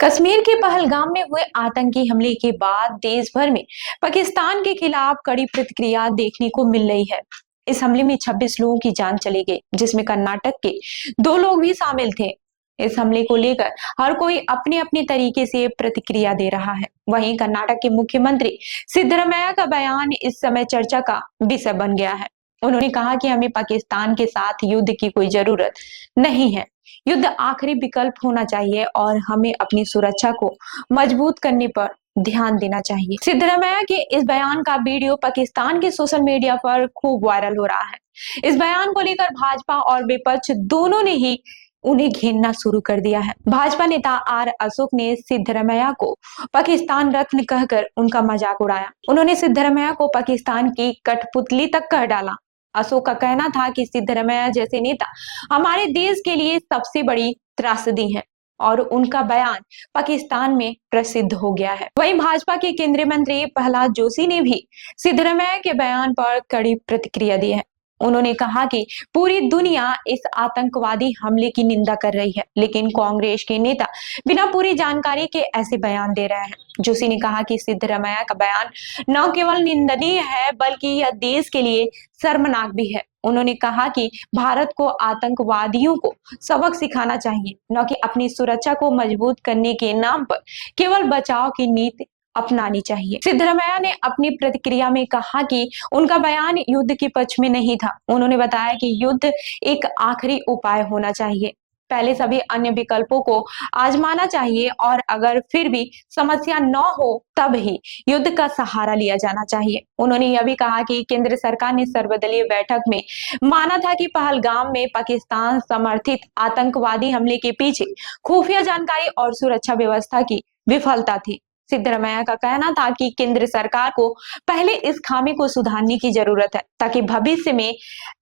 कश्मीर के पहलगाम में हुए आतंकी हमले के बाद देश भर में पाकिस्तान के खिलाफ कड़ी प्रतिक्रिया देखने को मिल रही है। इस हमले में 26 लोगों की जान चली गई, जिसमें कर्नाटक के 2 लोग भी शामिल थे। इस हमले को लेकर हर कोई अपने अपने तरीके से प्रतिक्रिया दे रहा है। वहीं कर्नाटक के मुख्यमंत्री सिद्धरमैया का बयान इस समय चर्चा का विषय बन गया है। उन्होंने कहा कि हमें पाकिस्तान के साथ युद्ध की कोई जरूरत नहीं है। युद्ध आखिरी विकल्प होना चाहिए और हमें अपनी सुरक्षा को मजबूत करने पर ध्यान देना चाहिए। सिद्धरमैया के इस बयान का वीडियो पाकिस्तान के सोशल मीडिया पर खूब वायरल हो रहा है। इस बयान को लेकर भाजपा और विपक्ष दोनों ने ही उन्हें घेरना शुरू कर दिया है। भाजपा नेता आर अशोक ने सिद्धरमैया को पाकिस्तान रत्न कहकर उनका मजाक उड़ाया। उन्होंने सिद्धरमैया को पाकिस्तान की कठपुतली तक कह डाला। अशोक का कहना था कि सिद्धरमैया जैसे नेता हमारे देश के लिए सबसे बड़ी त्रासदी है और उनका बयान पाकिस्तान में प्रसिद्ध हो गया है। वहीं भाजपा के केंद्रीय मंत्री प्रहलाद जोशी ने भी सिद्धरमैया के बयान पर कड़ी प्रतिक्रिया दी है। उन्होंने कहा कि पूरी दुनिया इस आतंकवादी हमले की निंदा कर रही है, लेकिन कांग्रेस के नेता बिना पूरी जानकारी के ऐसे बयान दे रहे हैं। जोशी ने कहा कि सिद्धरमैया का बयान न केवल निंदनीय है, बल्कि यह देश के लिए शर्मनाक भी है। उन्होंने कहा कि भारत को आतंकवादियों को सबक सिखाना चाहिए, न कि अपनी सुरक्षा को मजबूत करने के नाम पर केवल बचाव की नीति अपनानी चाहिए। सिद्धरमैया ने अपनी प्रतिक्रिया में कहा कि उनका बयान युद्ध के पक्ष में नहीं था। उन्होंने बताया कि युद्ध एक आखिरी उपाय होना चाहिए, पहले सभी अन्य विकल्पों को आजमाना चाहिए और अगर फिर भी समस्या न हो तब ही युद्ध का सहारा लिया जाना चाहिए। उन्होंने यह भी कहा कि केंद्र सरकार ने सर्वदलीय बैठक में माना था कि पहलगाम में पाकिस्तान समर्थित आतंकवादी हमले के पीछे खुफिया जानकारी और सुरक्षा व्यवस्था की विफलता थी। सिद्धरमैया का कहना था कि केंद्र सरकार को पहले इस खामी को सुधारने की जरूरत है, ताकि भविष्य में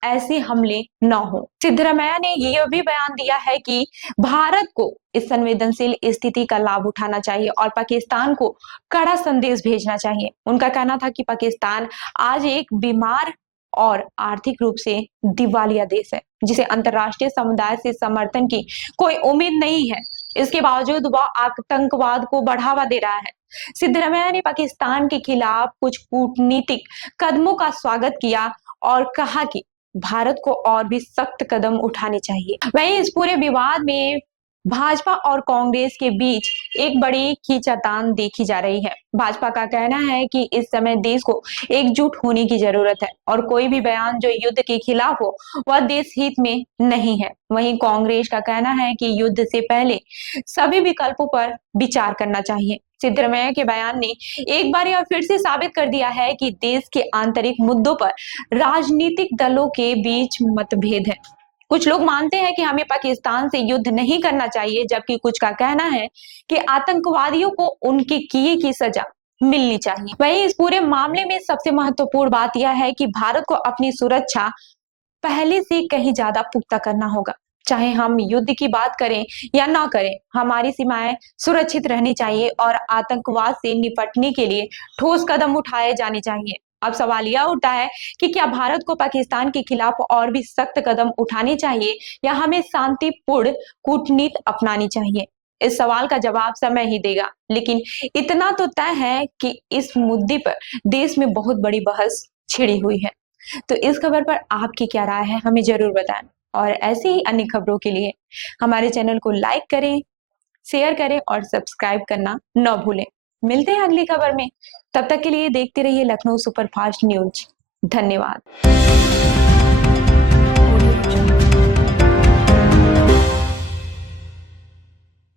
ऐसे हमले न हो। सिद्धरमैया ने यह भी बयान दिया है कि भारत को इस संवेदनशील स्थिति का लाभ उठाना चाहिए और पाकिस्तान को कड़ा संदेश भेजना चाहिए। उनका कहना था कि पाकिस्तान आज एक बीमार और आर्थिक रूप से दिवालिया देश है, जिसे अंतर्राष्ट्रीय समुदाय से समर्थन की कोई उम्मीद नहीं है। इसके बावजूद वह आतंकवाद को बढ़ावा दे रहा है। सिद्धरमैया ने पाकिस्तान के खिलाफ कुछ कूटनीतिक कदमों का स्वागत किया और कहा कि भारत को और भी सख्त कदम उठाने चाहिए। वहीं इस पूरे विवाद में भाजपा और कांग्रेस के बीच एक बड़ी खींचातान देखी जा रही है। भाजपा का कहना है कि इस समय देश को एकजुट होने की जरूरत है और कोई भी बयान जो युद्ध के खिलाफ हो वह देश हित में नहीं है। वहीं कांग्रेस का कहना है कि युद्ध से पहले सभी विकल्पों पर विचार करना चाहिए। सिद्धरमैया के बयान ने एक बार यह फिर से साबित कर दिया है कि देश के आंतरिक मुद्दों पर राजनीतिक दलों के बीच मतभेद है। कुछ लोग मानते हैं कि हमें पाकिस्तान से युद्ध नहीं करना चाहिए, जबकि कुछ का कहना है कि आतंकवादियों को उनके किए की सजा मिलनी चाहिए। वहीं इस पूरे मामले में सबसे महत्वपूर्ण बात यह है कि भारत को अपनी सुरक्षा पहले से कहीं ज्यादा पुख्ता करना होगा। चाहे हम युद्ध की बात करें या ना करें, हमारी सीमाएं सुरक्षित रहनी चाहिए और आतंकवाद से निपटने के लिए ठोस कदम उठाए जाने चाहिए। अब सवाल यह उठता है कि क्या भारत को पाकिस्तान के खिलाफ और भी सख्त कदम उठाने चाहिए या हमें शांतिपूर्ण कूटनीति अपनानी चाहिए। इस सवाल का जवाब समय ही देगा, लेकिन इतना तो तय है कि इस मुद्दे पर देश में बहुत बड़ी बहस छिड़ी हुई है। तो इस खबर पर आपकी क्या राय है, हमें जरूर बताएं और ऐसी ही अन्य खबरों के लिए हमारे चैनल को लाइक करें, शेयर करें और सब्सक्राइब करना न भूलें। मिलते हैं अगली खबर में, तब तक के लिए देखते रहिए लखनऊ सुपरफास्ट न्यूज। धन्यवाद।